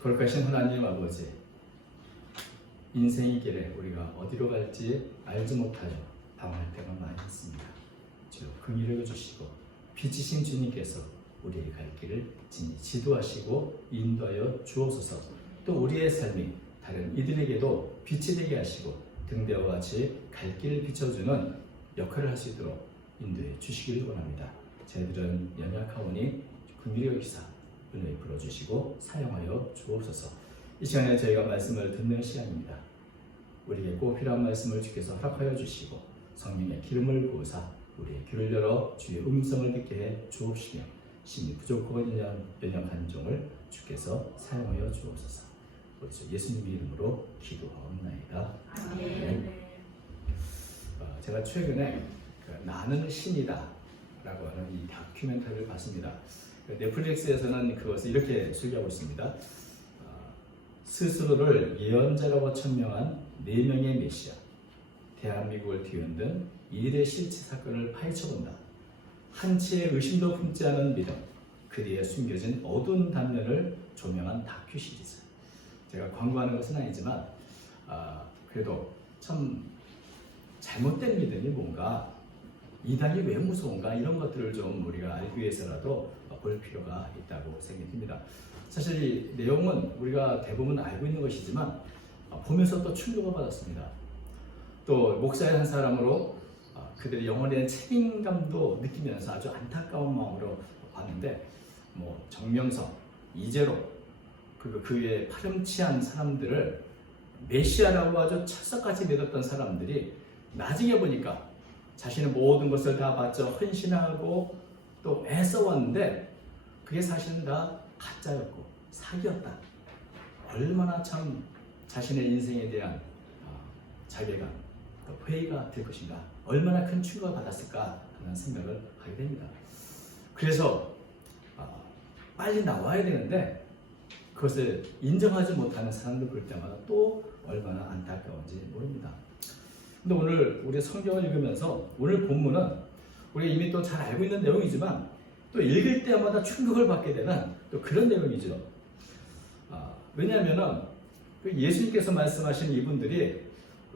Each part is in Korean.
거룩하신 하나님 아버지, 인생의 길에 우리가 어디로 갈지 알지 못하여 방황할 때가 많이 있습니다. 주여 긍휼을 주시고 빛이신 주님께서 우리의 갈 길을 지도하시고 인도하여 주옵소서. 또 우리의 삶이 다른 이들에게도 빛이 되게 하시고 등대와 같이 갈 길을 비춰주는 역할을 할 수 있도록 인도해 주시기를 원합니다. 저희들은 연약하오니 긍휼히 여기사 은혜 풀어주시고 사용하여 주옵소서. 이 시간에 저희가 말씀을 듣는 시간입니다. 우리에게 꼭 필요한 말씀을 주께서 허락하여 주시고 성령의 기름을 부으사 우리의 귀를 열어 주의 음성을 듣게 해 주옵시며 심히 부족하고 연약한 종을 주께서 사용하여 주옵소서. 우리 주 예수님의 이름으로 기도하옵나이다. 아멘. 제가 최근에 나는 신이다 라고 하는 이 다큐멘터리를 봤습니다. 넷플릭스에서는 그것을 이렇게 소개하고 있습니다. 스스로를 예언자라고 천명한 4명의 메시아, 대한민국을 뒤흔든 일의 실체 사건을 파헤쳐본다. 한치의 의심도 품지 않은 믿음, 그 뒤에 숨겨진 어두운 단면을 조명한 다큐 시리즈. 제가 광고하는 것은 아니지만 그래도 참 잘못된 믿음이 뭔가, 이단이 왜 무서운가, 이런 것들을 좀 우리가 알기 위해서라도 볼 필요가 있다고 생각이 듭니다. 사실 이 내용은 우리가 대부분 알고 있는 것이지만 보면서 또 충격을 받았습니다. 또 목사의 한 사람으로 그들의 영혼에 대한 책임감도 느끼면서 아주 안타까운 마음으로 봤는데, 정명성, 이재로, 그리고 그 외에 파렴치한 사람들을 메시아라고 아주 철석같이 믿었던 사람들이 나중에 보니까 자신의 모든 것을 다 바쳐 헌신하고 또 애써왔는데 그게 사실은 다 가짜였고 사기였다. 얼마나 참 자신의 인생에 대한 자괴감, 또 회의가 될 것인가, 얼마나 큰 충격을 받았을까 하는 생각을 하게 됩니다. 그래서 빨리 나와야 되는데 그것을 인정하지 못하는 사람들 볼 때마다 또 얼마나 안타까운지 모릅니다. 근데 오늘 우리 성경을 읽으면서 오늘 본문은 우리가 이미 또 잘 알고 있는 내용이지만 또 읽을 때마다 충격을 받게 되는 또 그런 내용이죠. 왜냐하면 예수님께서 말씀하신 이분들이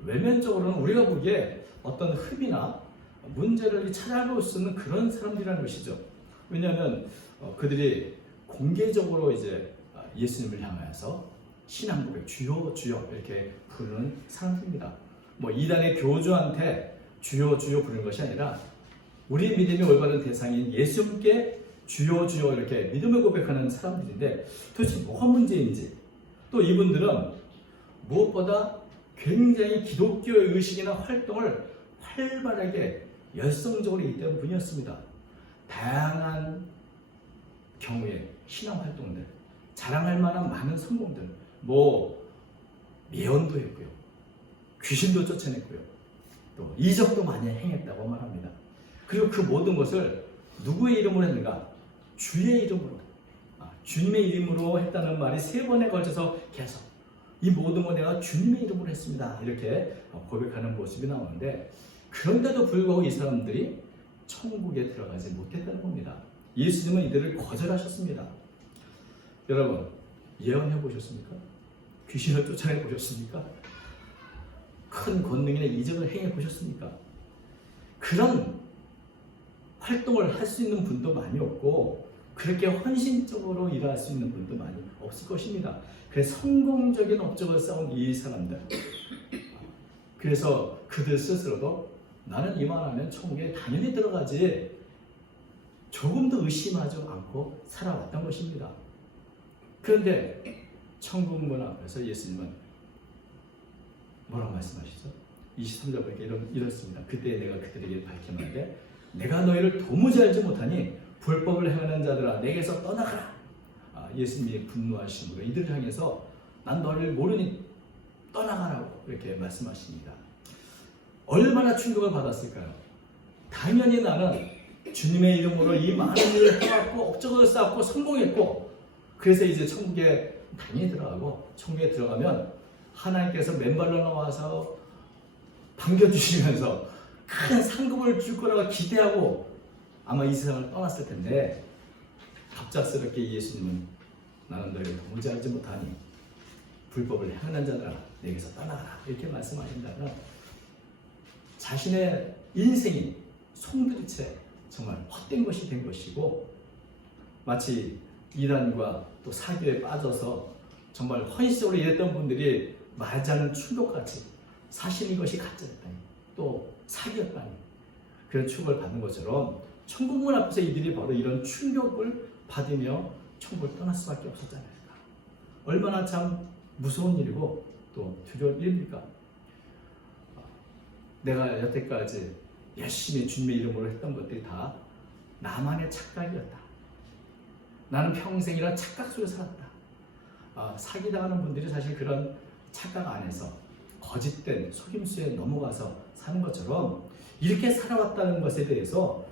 외면적으로는 우리가 보기에 어떤 흠이나 문제를 찾아볼 수 있는 그런 사람들이라는 것이죠. 왜냐하면 그들이 공개적으로 이제 예수님을 향하여서 신앙 고백, 주여 주여 이렇게 부르는 사람들입니다. 이단의 교주한테 주여 주여 부르는 것이 아니라 우리 믿음이 올바른 대상인 예수님께 주여 주여 이렇게 믿음을 고백하는 사람들인데, 도대체 뭐가 문제인지, 또 이분들은 무엇보다 굉장히 기독교의 의식이나 활동을 활발하게 열성적으로 이끌던 분이었습니다. 다양한 경우의 신앙 활동들, 자랑할 만한 많은 성공들, 예언도 했고요, 귀신도 쫓아냈고요, 또 이적도 많이 행했다고 말합니다. 그리고 그 모든 것을 누구의 이름으로 했는가? 주의 이름으로, 주님의 이름으로 했다는 말이 3번에 걸쳐서 계속 이 모든 거 내가 주님의 이름으로 했습니다 이렇게 고백하는 모습이 나오는데, 그런데도 불구하고 이 사람들이 천국에 들어가지 못했다는 겁니다. 예수님은 이들을 거절하셨습니다. 여러분, 예언해 보셨습니까? 귀신을 쫓아내 보셨습니까? 큰 권능이나 이적을 행해 보셨습니까? 그런 활동을 할 수 있는 분도 많이 없고 그렇게 헌신적으로 일할 수 있는 분도 많이 없을 것입니다. 그래서 성공적인 업적을 쌓은 이 사람들, 그래서 그들 스스로도 나는 이만하면 천국에 당연히 들어가지 조금도 의심하지 않고 살아왔던 것입니다. 그런데 천국 문 앞에서 예수님은 뭐라고 말씀하시죠? 23절 보니까 이렇습니다. 그때 내가 그들에게 밝히는데 내가 너희를 도무지 알지 못하니 불법을 행하는 자들아 내게서 떠나가라. 예수님이 분노하심으로 이들을 향해서 난 너를 모르니 떠나가라고 이렇게 말씀하십니다. 얼마나 충격을 받았을까요? 당연히 나는 주님의 이름으로 이 많은 일을 해왔고 업적을 쌓았고 성공했고, 그래서 이제 천국에 당연히 들어가고, 천국에 들어가면 하나님께서 맨발로 나와서 반겨주시면서 큰 상급을 줄 거라고 기대하고 아마 이 세상을 떠났을 텐데, 갑작스럽게 예수님은 나는 너희를 도무지 알지 못하니 불법을 행하는 자들아 내게서 떠나가라 이렇게 말씀하신다면 자신의 인생이 송두리째 정말 헛된 것이 된 것이고 마치 이단과 또 사교에 빠져서 정말 헌신적으로 일했던 분들이 말하지 않는 충격같이 사실 이것이 가짜였다니 또 사기였다니 그런 충격을 받는 것처럼 천국문 앞에서 이들이 바로 이런 충격을 받으며 천국을 떠날 수밖에 없었잖아요. 얼마나 참 무서운 일이고 또 두려운 일입니까? 내가 여태까지 열심히 주님의 이름으로 했던 것들이 다 나만의 착각이었다. 나는 평생이란 착각 속에 살았다. 사기당하는 분들이 사실 그런 착각 안에서 거짓된 속임수에 넘어가서 사는 것처럼 이렇게 살아왔다는 것에 대해서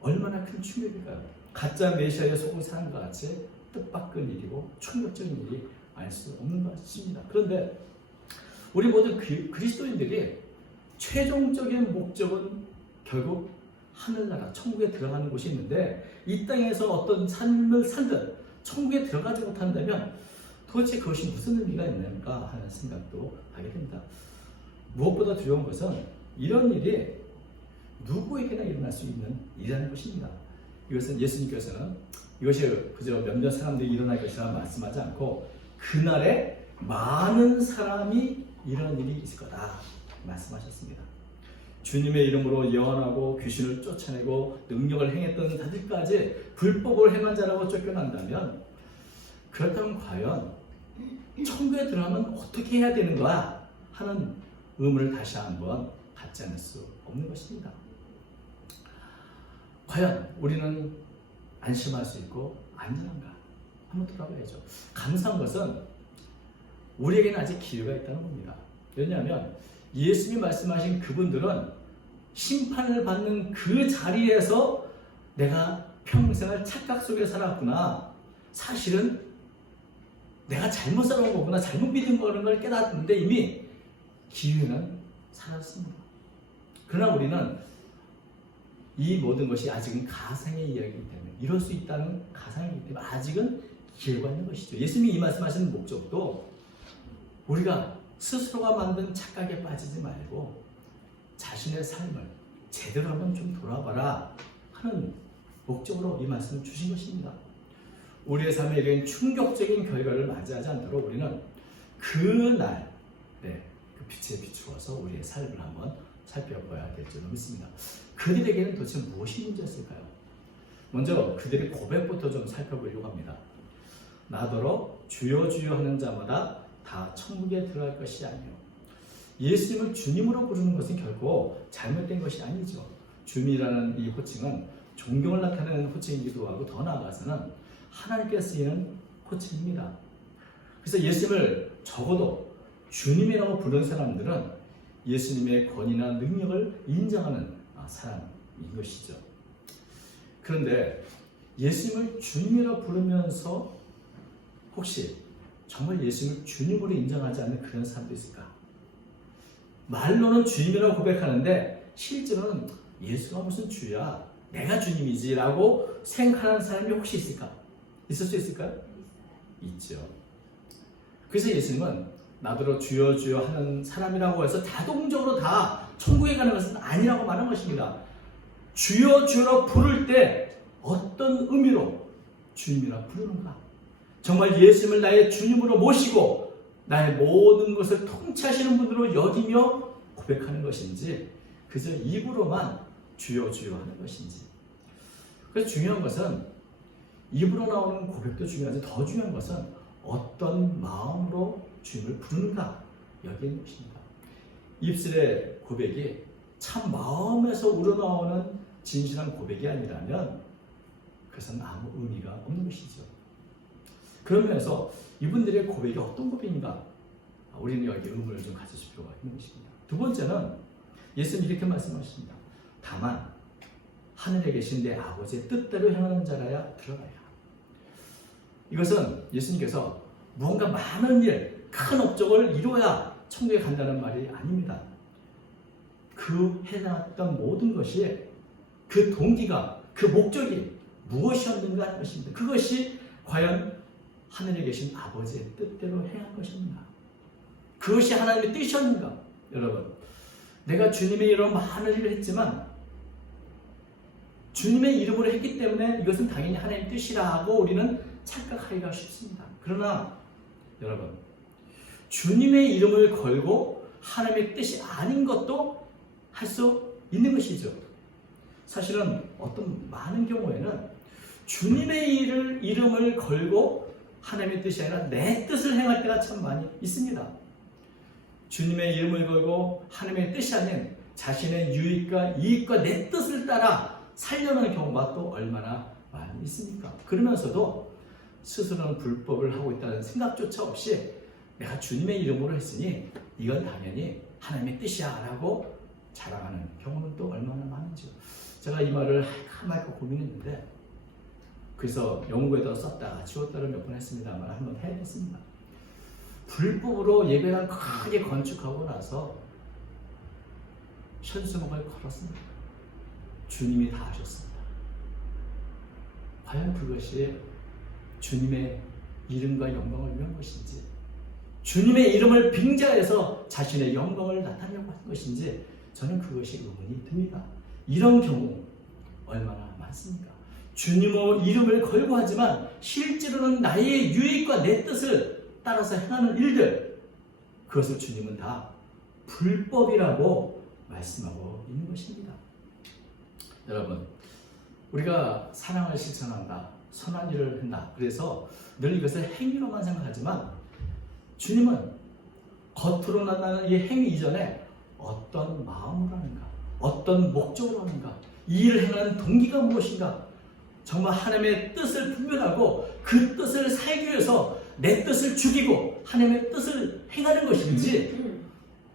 얼마나 큰 충격일까요? 가짜 메시아에 속은 사람과 같이 뜻밖의 일이고 충격적인 일이 알 수 없는 것입니다. 그런데 우리 모두 그리스도인들이 최종적인 목적은 결국 하늘나라 천국에 들어가는 곳이 있는데 이 땅에서 어떤 삶을 살든 천국에 들어가지 못한다면 도대체 그것이 무슨 의미가 있는가 하는 생각도 하게 됩니다. 무엇보다 두려운 것은 이런 일이 누구에게나 일어날 수 있는 일이라는 것입니다. 이것은 예수님께서는 이것이 그저 몇몇 사람들이 일어날 것이라 말씀하지 않고 그날에 많은 사람이 이런 일이 있을 거다 말씀하셨습니다. 주님의 이름으로 예언하고 귀신을 쫓아내고 능력을 행했던 자들까지 불법을 행한 자라고 쫓겨난다면 그렇다면 과연 천국에 들어가면 어떻게 해야 되는가 하는 의문을 다시 한번 갖지 않을 수 없는 것입니다. 과연 우리는 안심할 수 있고 안전한가? 한번 돌아봐야죠. 감사한 것은 우리에게는 아직 기회가 있다는 겁니다. 왜냐하면 예수님이 말씀하신 그분들은 심판을 받는 그 자리에서 내가 평생을 착각 속에 살았구나. 사실은 내가 잘못 살아온 거구나. 잘못 믿은 거라는 걸 깨닫는데 이미 기회는 살았습니다. 그러나 우리는 이 모든 것이 아직은 가상의 이야기이기 때문에 이럴 수 있다는 가상이기 때문에 아직은 기회가 있는 것이죠. 예수님이 이 말씀하시는 목적도 우리가 스스로가 만든 착각에 빠지지 말고 자신의 삶을 제대로 한번 좀 돌아봐라 하는 목적으로 이 말씀을 주신 것입니다. 우리의 삶에 이런 충격적인 결과를 맞이하지 않도록 우리는 그날 그 빛에 비추어서 우리의 삶을 한번 살펴봐야 될 줄로 믿습니다. 그들에게는 도대체 무엇이 문제였을까요? 먼저 그들의 고백부터 좀 살펴보려고 합니다. 나더러 주여 주여 하는 자마다 다 천국에 들어갈 것이 아니요. 예수님을 주님으로 부르는 것은 결코 잘못된 것이 아니죠. 주님이라는 이 호칭은 존경을 나타내는 호칭이기도 하고 더 나아가서는 하나님께 쓰이는 호칭입니다. 그래서 예수님을 적어도 주님이라고 부르는 사람들은 예수님의 권위나 능력을 인정하는 사람인 것이죠. 그런데 예수님을 주님이라고 부르면서 혹시 정말 예수님을 주님으로 인정하지 않는 그런 사람도 있을까? 말로는 주님이라고 고백하는데 실제로는 예수가 무슨 주야? 내가 주님이지 라고 생각하는 사람이 혹시 있을까? 있을 수 있을까요? 있죠. 그래서 예수님은 나더러 주여 주여 하는 사람이라고 해서 자동적으로 다 천국에 가는 것은 아니라고 말한 것입니다. 주여 주여로 부를 때 어떤 의미로 주님이라 부르는가? 정말 예수님을 나의 주님으로 모시고 나의 모든 것을 통치하시는 분으로 여기며 고백하는 것인지 그저 입으로만 주여 주여 하는 것인지. 그래서 중요한 것은 입으로 나오는 고백도 중요하지 더 중요한 것은 어떤 마음으로 주님을 부르는가 여기에 있는 것입니다. 입술의 고백이 참 마음에서 우러나오는 진실한 고백이 아니라면 그것은 아무 의미가 없는 것이죠. 그런 면에서 이분들의 고백이 어떤 고백인가 우리는 여기 의문을 좀 가질 필요가 있는 것입니다. 두 번째는 예수님이 이렇게 말씀하십니다. 다만 하늘에 계신 내 아버지의 뜻대로 행하는 자라야 들어가야. 이것은 예수님께서 무언가 많은 일, 큰 업적을 이루어야 천국에 간다는 말이 아닙니다. 그 해놨던 모든 것이 그 동기가, 그 목적이 무엇이었는가 하는 것입니다. 그것이 과연 하늘에 계신 아버지의 뜻대로 행한 것입니다. 그것이 하나님의 뜻이었는가? 여러분, 내가 주님의 이름으로 많은 일을 했지만 주님의 이름으로 했기 때문에 이것은 당연히 하나님의 뜻이라고 우리는 착각하기가 쉽습니다. 그러나 여러분, 주님의 이름을 걸고 하나님의 뜻이 아닌 것도 할 수 있는 것이죠. 사실은 어떤 많은 경우에는 주님의 이름을 걸고 하나님의 뜻이 아니라 내 뜻을 행할 때가 참 많이 있습니다. 주님의 이름을 걸고 하나님의 뜻이 아닌 자신의 유익과 이익과 내 뜻을 따라 살려는 경우가 또 얼마나 많이 있습니까? 그러면서도 스스로는 불법을 하고 있다는 생각조차 없이 내가 주님의 이름으로 했으니 이건 당연히 하나님의 뜻이야 라고 자랑하는 경우는 또 얼마나 많은지요. 제가 이 말을 할까 말까 고민했는데 그래서 연구에다 썼다가 지웠다를 몇 번 했습니다만 한번 해봤습니다. 불법으로 예배당 크게 건축하고 나서 현수막을 걸었습니다. 주님이 다 하셨습니다. 과연 그것이 주님의 이름과 영광을 위한 것인지, 주님의 이름을 빙자해서 자신의 영광을 나타내려고 한 것인지 저는 그것이 의문이 듭니다. 이런 경우 얼마나 많습니까? 주님의 이름을 걸고 하지만 실제로는 나의 유익과 내 뜻을 따라서 행하는 일들, 그것을 주님은 다 불법이라고 말씀하고 있는 것입니다. 여러분, 우리가 사랑을 실천한다, 선한 일을 한다, 그래서 늘 이것을 행위로만 생각하지만 주님은 겉으로 나타나는 이 행위 이전에 어떤 마음으로 하는가, 어떤 목적으로 하는가, 이 일을 행하는 동기가 무엇인가, 정말 하나님의 뜻을 분별하고 그 뜻을 살기 위해서 내 뜻을 죽이고 하나님의 뜻을 행하는 것인지,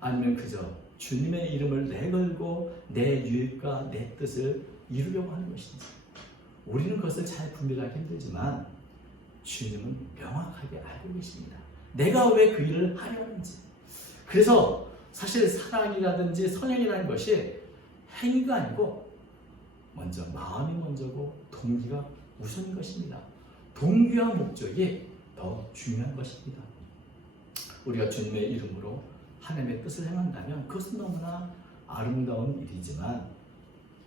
아니면 그저 주님의 이름을 내걸고 내 유익과 내 뜻을 이루려고 하는 것인지, 우리는 그것을 잘 분별하기 힘들지만 주님은 명확하게 알고 계십니다. 내가 왜 그 일을 하려 하는지. 그래서 사실 사랑이라든지 선행이라는 것이 행위가 아니고 먼저 마음이 먼저고 동기가 우선인 것입니다. 동기와 목적이 더 중요한 것입니다. 우리가 주님의 이름으로 하나님의 뜻을 행한다면 그것은 너무나 아름다운 일이지만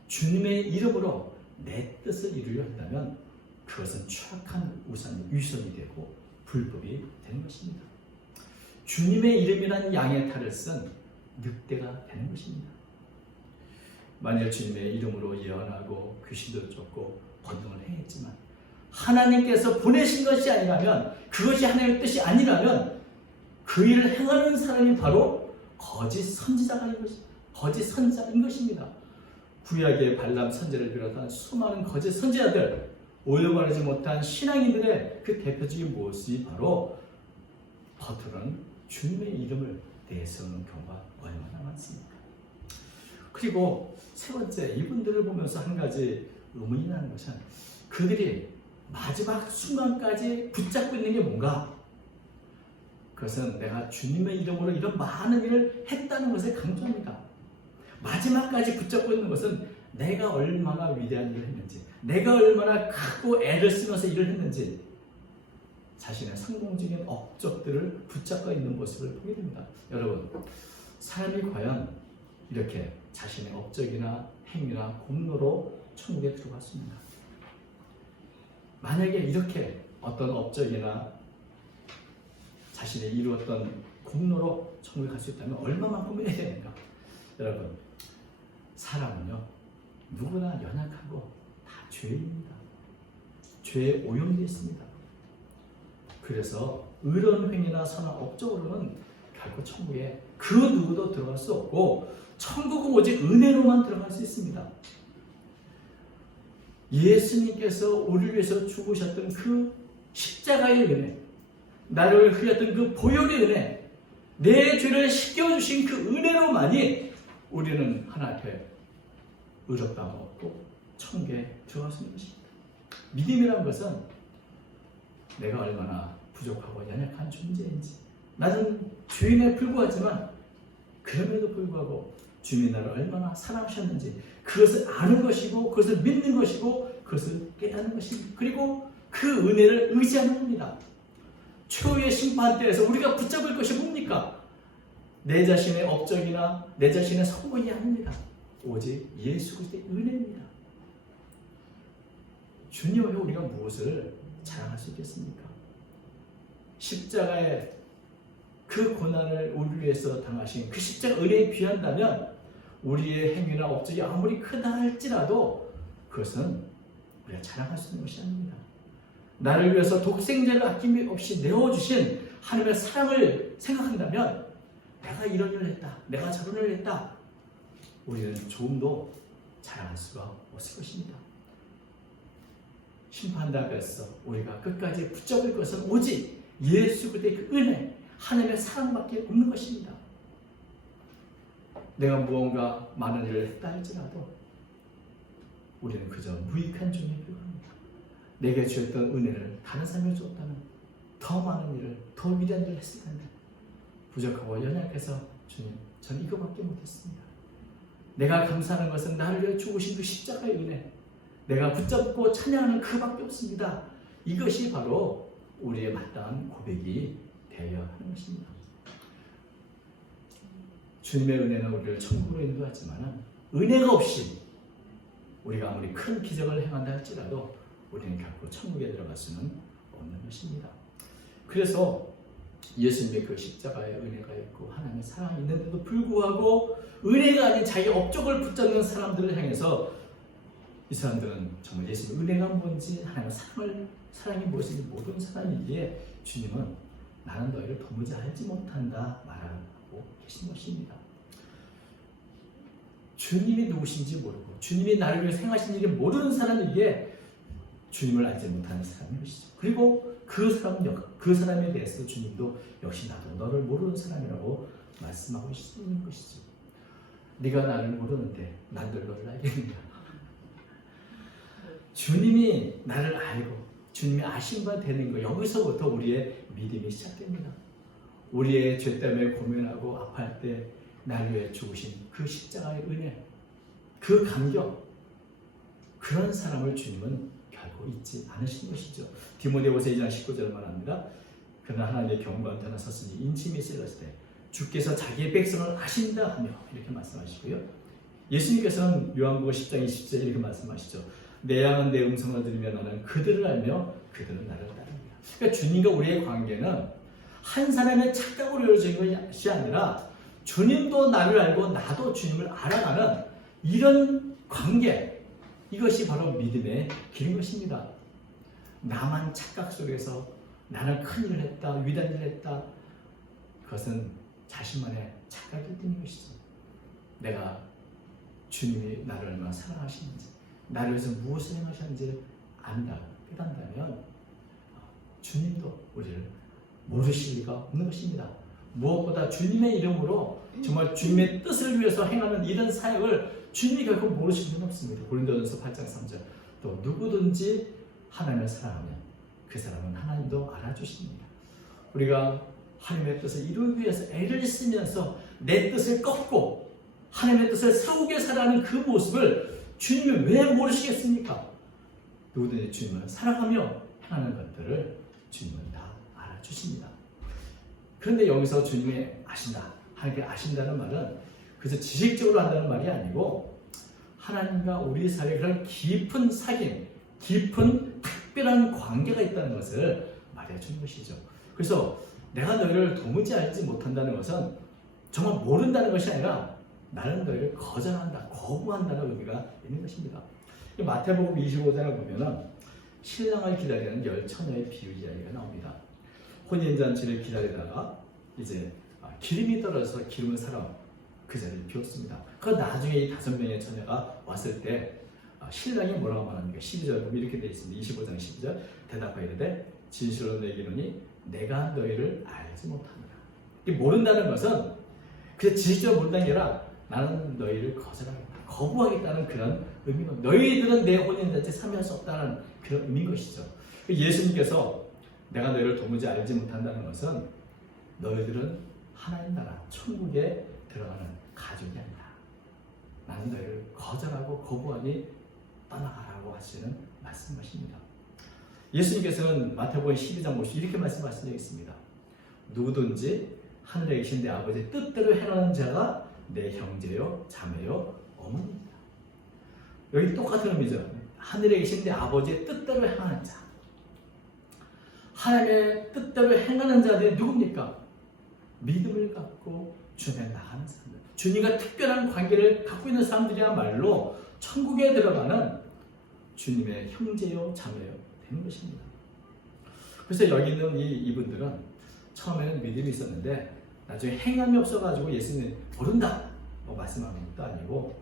주님의 이름으로 내 뜻을 이루려 한다면 그것은 추악한 위선이 되고 불법이 되는 것입니다. 주님의 이름이란 양의 탈을 쓴 늑대가 되는 것입니다. 만일 주님의 이름으로 예언하고 귀신도 쫓고 권능을 행했지만 하나님께서 보내신 것이 아니라면, 그것이 하나님의 뜻이 아니라면 그 일을 행하는 사람이 바로 거짓 선지자인 것입니다. 구약의 발람 선지자를 비롯한 수많은 거짓 선지자들, 오염하지 못한 신앙인들의 그 대표적인 모습이 바로 겉으로는 주님의 이름을 내세우는 경우가 얼마나 많습니까? 그리고 세 번째, 이분들을 보면서 한 가지 의문이 나는 것은 그들이 마지막 순간까지 붙잡고 있는 게 뭔가? 그것은 내가 주님의 이름으로 이런 많은 일을 했다는 것을 강조합니다. 마지막까지 붙잡고 있는 것은 내가 얼마나 위대한 일을 했는지, 내가 얼마나 크고 애를 쓰면서 일을 했는지, 자신의 성공적인 업적들을 붙잡고 있는 모습을 보게 됩니다. 여러분, 사람이 과연 이렇게 자신의 업적이나 행위나 공로로 천국에 들어갔습니다. 만약에 이렇게 어떤 업적이나 자신이 이루었던 공로로 천국에 갈 수 있다면 얼마만큼 해야 되는가? 여러분, 사람은요 누구나 연약하고 다 죄인입니다. 죄에 오염되어 있습니다. 그래서 의로운 행위나 선한 업적으로는 결코 천국에 그 누구도 들어갈 수 없고 천국은 오직 은혜로만 들어갈 수 있습니다. 예수님께서 우리를 위해서 죽으셨던 그 십자가의 은혜, 나를 흘렸던 그 보혈의 은혜, 내 죄를 씻겨주신 그 은혜로만이 우리는 하나님 앞에 의롭다함을 얻고 천국에 들어갈 수 있는 것입니다. 믿음이라는 것은 내가 얼마나 부족하고 연약한 존재인지, 나는 죄인에 불과하지만 그럼에도 불구하고 주님이 나를 얼마나 사랑하셨는지 그것을 아는 것이고, 그것을 믿는 것이고, 그것을 깨닫는 것입니다. 그리고 그 은혜를 의지하는 겁니다. 최후의 심판대에서 우리가 붙잡을 것이 뭡니까? 내 자신의 업적이나 내 자신의 성공이 아닙니다. 오직 예수 그리스도의 은혜입니다. 주님 앞에 우리가 무엇을 자랑할 수 있겠습니까? 십자가의 그 고난을 우리 위해서 당하신 그 십자가 은혜에 비한다면 우리의 행위나 업적이 아무리 크다 할지라도 그것은 우리가 자랑할 수 있는 것이 아닙니다. 나를 위해서 독생자를 아낌없이 내어주신 하나님의 사랑을 생각한다면 내가 이런 일을 했다, 내가 저런 일을 했다, 우리는 조금도 자랑할 수가 없을 것입니다. 심판대 앞에서 우리가 끝까지 붙잡을 것은 오직 예수 그리스도의 그 은혜, 하나님의 사랑밖에 없는 것입니다. 내가 무언가 많은 일을 했다 할지라도 우리는 그저 무익한 종에 불과합니다. 내게 주었던 은혜를 다른 사람에게 주었다면 더 많은 일을, 더 위대한 일을 했을 텐데 부족하고 연약해서 주님, 저는 이거밖에 못했습니다. 내가 감사하는 것은 나를 위해 죽으신 그 십자가의 은혜, 내가 붙잡고 찬양하는 그밖에 없습니다. 이것이 바로 우리의 마땅한 고백이 되어야 하는 것입니다. 주님의 은혜는 우리를 천국으로 인도하지만 은혜가 없이 우리가 아무리 큰 기적을 행한다 할지라도 우리는 결코 천국에 들어갈 수는 없는 것입니다. 그래서 예수님의 그 십자가의 은혜가 있고 하나님의 사랑이 있는데도 불구하고 은혜가 아닌 자기 업적을 붙잡는 사람들을 향해서 이 사람들은 정말 예수님의 은혜가 뭔지 하나님의 사랑이 무엇인지 모르는 사람이기에 주님은 나는 너희를 도무지 알지 못한다 말하고 계신 것입니다. 주님이 누구신지 모르고 주님이 나를 위해 행하신 일을 모르는 사람이기에 주님을 알지 못하는 사람인 것이죠. 그리고 그 사람에 대해서 주님도 역시 나도 너를 모르는 사람이라고 말씀하고 있는 것이죠. 네가 나를 모르는데 난들 너를 알겠느냐. 주님이 나를 알고 주님이 아신 바 되는 것, 여기서부터 우리의 믿음이 시작됩니다. 우리의 죄 때문에 고민하고 아파할 때 나를 위해 죽으신 그 십자가의 은혜, 그 감격, 그런 사람을 주님은 결코 잊지 않으신 것이죠. 디모데후서 2장 19절을 말합니다. 그러나 하나님의 경고한 자는 섰으니 인침이 찔렀을 때 주께서 자기의 백성을 아신다 하며 이렇게 말씀하시고요. 예수님께서는 요한복음 10장 20절 이렇게 말씀하시죠. 내 양은 내 음성을 들으며 나는 그들을 알며 그들은 나를 따릅니다. 그러니까 주님과 우리의 관계는 한 사람의 착각으로 이루어진 것이 아니라 주님도 나를 알고 나도 주님을 알아가는 이런 관계, 이것이 바로 믿음의 길인 것입니다. 나만 착각 속에서 나는 큰 일을 했다, 위대한 일을 했다, 그것은 자신만의 착각일 뿐인 것이죠. 내가 주님이 나를 얼마나 사랑하시는지, 나를 위해서 무엇을 행하셨는지 깨닫는다면 주님도 우리를 모르실 리가 없는 것입니다. 무엇보다 주님의 이름으로 정말 주님의 뜻을 위해서 행하는 이런 사역을 주님이 결코 모르실 수는 없습니다. 고린도전서 8장 3절 또 누구든지 하나님을 사랑하면 그 사람은 하나님도 알아주십니다. 우리가 하나님의 뜻을 이루기 위해서 애를 쓰면서 내 뜻을 꺾고 하나님의 뜻을 세우게 살아가는 그 모습을 주님이 왜 모르시겠습니까? 누구든지 주님을 사랑하며 행하는 것들을 주님은 다 알아주십니다. 그런데 여기서 주님이 아신다, 하나님께 아신다는 말은 그래서 지식적으로 한다는 말이 아니고 하나님과 우리 사이에 그런 깊은 사귐, 깊은 특별한 관계가 있다는 것을 말해주는 것이죠. 그래서 내가 너희를 도무지 알지 못한다는 것은 정말 모른다는 것이 아니라 나는 너희를 거절한다, 거부한다는 의미가 있는 것입니다. 마태복음 25장을 보면은 신랑을 기다리는 10처녀의 비유 이야기가 나옵니다. 혼인잔치를 기다리다가 이제 기름이 떨어져서 기름을 사러 그 자리를 비웠습니다. 그 나중에 이 5명의 처녀가 왔을 때 신랑이 뭐라고 말합니까? 12절 보면 이렇게 되어 있습니다. 25장 12절 대답하여 이르되 진실로 내게 이르노니 내가 너희를 알지 못합니다. 모른다는 것은 그냥 지식적으로 모른다는 게 아니라 나는 너희를 거절하겠다, 거부하겠다는 그런 의미로 너희들은 내 혼인잔치에 참여할 수 없다는 그런 의미인 것이죠. 예수님께서 내가 너희를 도무지 알지 못한다는 것은 너희들은 하나님 나라 천국에 들어가는 가족이 아니다, 나는 너희를 거절하고 거부하니 떠나가라고 하시는 말씀이십니다. 예수님께서는 마태복음 12장 50 이렇게 말씀하신 적이 있습니다. 누구든지 하늘에 계신 내 아버지의 뜻대로 행하는 자가 내 형제요 자매요 어머니입니다. 여기 똑같은 의미죠. 하늘에 계신 내 아버지의 뜻대로 행하는 자. 하나님의 뜻대로 행하는 자들이 누굽니까? 믿음을 갖고 주님에 나가는 사람들. 주님과 특별한 관계를 갖고 있는 사람들이야말로 천국에 들어가는 주님의 형제요 자매요 되는 것입니다. 그래서 여기 있는 이분들은 처음에는 믿음이 있었는데 나중에 행함이 없어가지고 예수님 모른다 말씀하는 것도 아니고,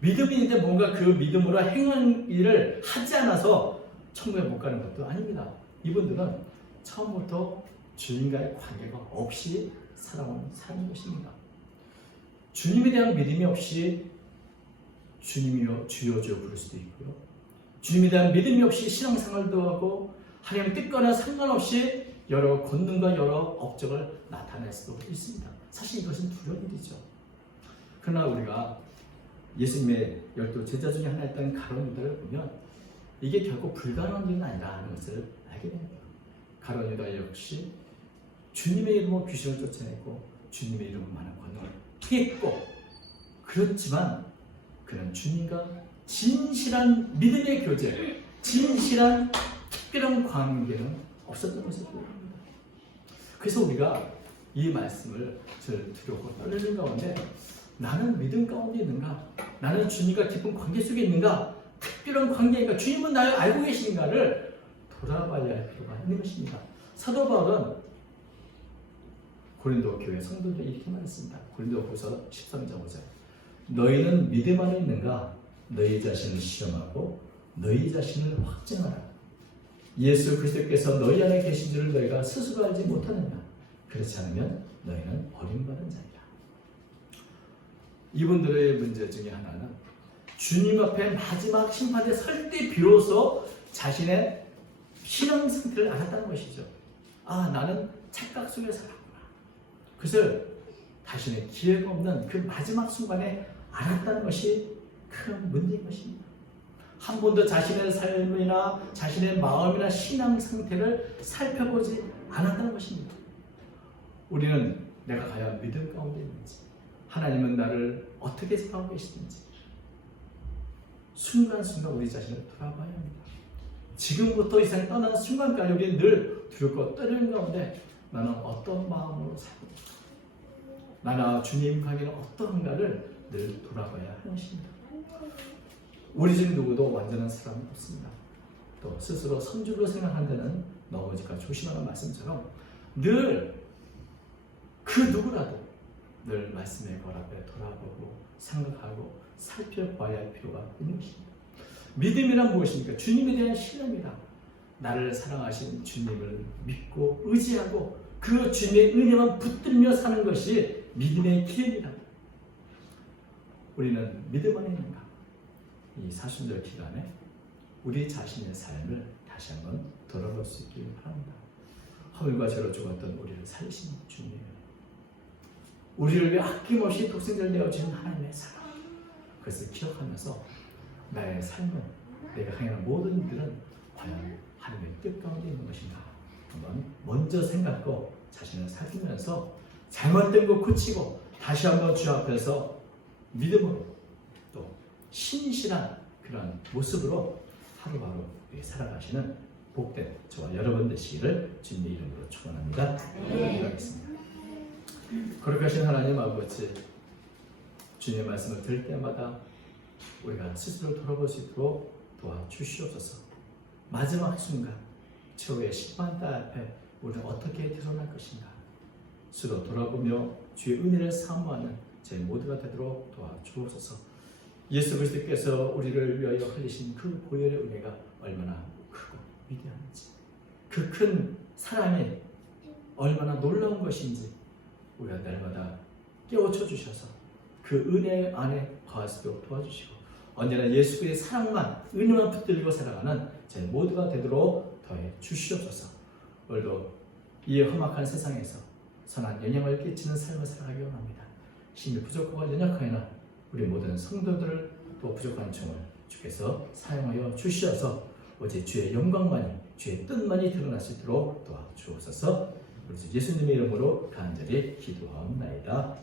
믿음이 있는데 뭔가 그 믿음으로 행한 일을 하지 않아서 천국에 못 가는 것도 아닙니다. 이분들은 처음부터 주님과의 관계가 없이 살아온 사람인 것입니다. 주님에 대한 믿음이 없이 주님이여 주여 주여 부를 수도 있고요. 주님에 대한 믿음이 없이 신앙생활도 하고 하나님의 뜻과는 상관없이 여러 권능과 여러 업적을 나타낼 수도 있습니다. 사실 이것은 두려운 일이죠. 그러나 우리가 예수님의 12 제자 중에 하나였던 가룟 유다를 보면 이게 결코 불가능한 일은 아니라 하는 것을 알게 됩니다. 가룟 유다 역시 주님의 이름으로 귀신을 쫓아냈고 주님의 이름으로 많은 권능을 피했고, 그렇지만 그는 주님과 진실한 믿음의 교제, 진실한 특별한 관계는 없었던 것을 보입니다. 그래서 우리가 이 말씀을 들었고 떨리는 가운데 나는 믿음 가운데 있는가? 나는 주님과 깊은 관계 속에 있는가? 특별한 관계인가? 주님은 나를 알고 계신가를 돌아봐야 할 필요가 있는 것입니다. 사도 바울은 고린도 교회 성도들에게 이렇게 말했습니다. 고린도후서 13장 5절. 너희는 믿음 안에 있는가? 너희 자신을 시험하고 너희 자신을 확증하라. 예수 그리스도께서 너희 안에 계신 줄을 너희가 스스로 알지 못하느냐? 그렇지 않으면 너희는 버림받은 자이라. 이분들의 문제 중에 하나는 주님 앞에 마지막 심판에 설 때 비로소 자신의 신앙 상태를 알았다는 것이죠. 아, 나는 착각 속에 살았구나. 그것을 자신의 기회가 없는 그 마지막 순간에 알았다는 것이 큰 문제인 것입니다. 한 번도 자신의 삶이나 자신의 마음이나 신앙 상태를 살펴보지 않았다는 것입니다. 우리는 내가 과연 믿음 가운데 있는지, 하나님은 나를 어떻게 생각하고 계시는지 순간순간 우리 자신을 돌아봐야 합니다. 지금부터 이 세상 떠나는 순간까지 우리는 늘 두렵고 떨리는 가운데 나는 어떤 마음으로 살고 있는가, 나나 주님 관계는 어떠한가를 늘 돌아봐야 하는 것입니다. 우리 중 누구도 완전한 사람은 없습니다. 또 스스로 선주로 생각한 데는 넘어질까 조심하는 말씀처럼 늘 그 누구라도 늘 말씀의 걸 앞에 돌아보고 생각하고 살펴봐야 할 필요가 있는 것입니다. 믿음이란 무엇입니까? 주님에 대한 신뢰입니다. 나를 사랑하신 주님을 믿고 의지하고 그 주님의 은혜만 붙들며 사는 것이 믿음의 길입니다. 우리는 믿음 안에 있는가? 이 사순절 기간에 우리 자신의 삶을 다시 한번 돌아볼 수 있길 바랍니다. 허물과 죄로 죽었던 우리를 살리신 주님이에요. 우리를 위해 아낌없이 독생자를 내어주신 하나님의 사랑, 그것을 기억하면서 나의 삶은, 내가 행하는 모든 일들은 과연 하나님의 뜻 가운데 있는 것인가 한번 먼저 생각하고 자신을 살피면서 잘못된 거 고치고 다시 한번 주 앞에서 믿음으로 또 신실한 그런 모습으로 하루하루 살아가시는 복된 저와 여러분 되시기를 주님의 이름으로 축원합니다. 기도하겠습니다. 거룩하신 하나님 아버지, 주님의 말씀을 들을 때마다 우리가 스스로 돌아볼 수 있도록 도와주시옵소서. 마지막 순간 최후의 심판대 앞에 우리는 어떻게 드러날 것인가 스스로 돌아보며 주의 은혜를 사모하는 저희 모두가 되도록 도와주옵소서. 예수 그리스도께서 우리를 위하여 흘리신 그 보혈의 은혜가 얼마나 크고 위대한지, 그 큰 사랑이 얼마나 놀라운 것인지 우리가 날마다 깨우쳐 주셔서 그 은혜 안에 거할 수 있도록 도와주시고, 언제나 예수의 사랑만, 은혜만 붙들고 살아가는 저희 모두가 되도록 더해 주시옵소서. 오늘도 이 험악한 세상에서 선한 영향을 끼치는 삶을 살아가기 원합니다. 힘이 부족하고 연약하여나 우리 모든 성도들을 또 부족한 종을 주께서 사용하여 주시어서 오직 주의 영광만이, 주의 뜻만이 드러날 수 있도록 도와주옵소서. 그래서 예수님의 이름으로 간절히 기도하옵나이다.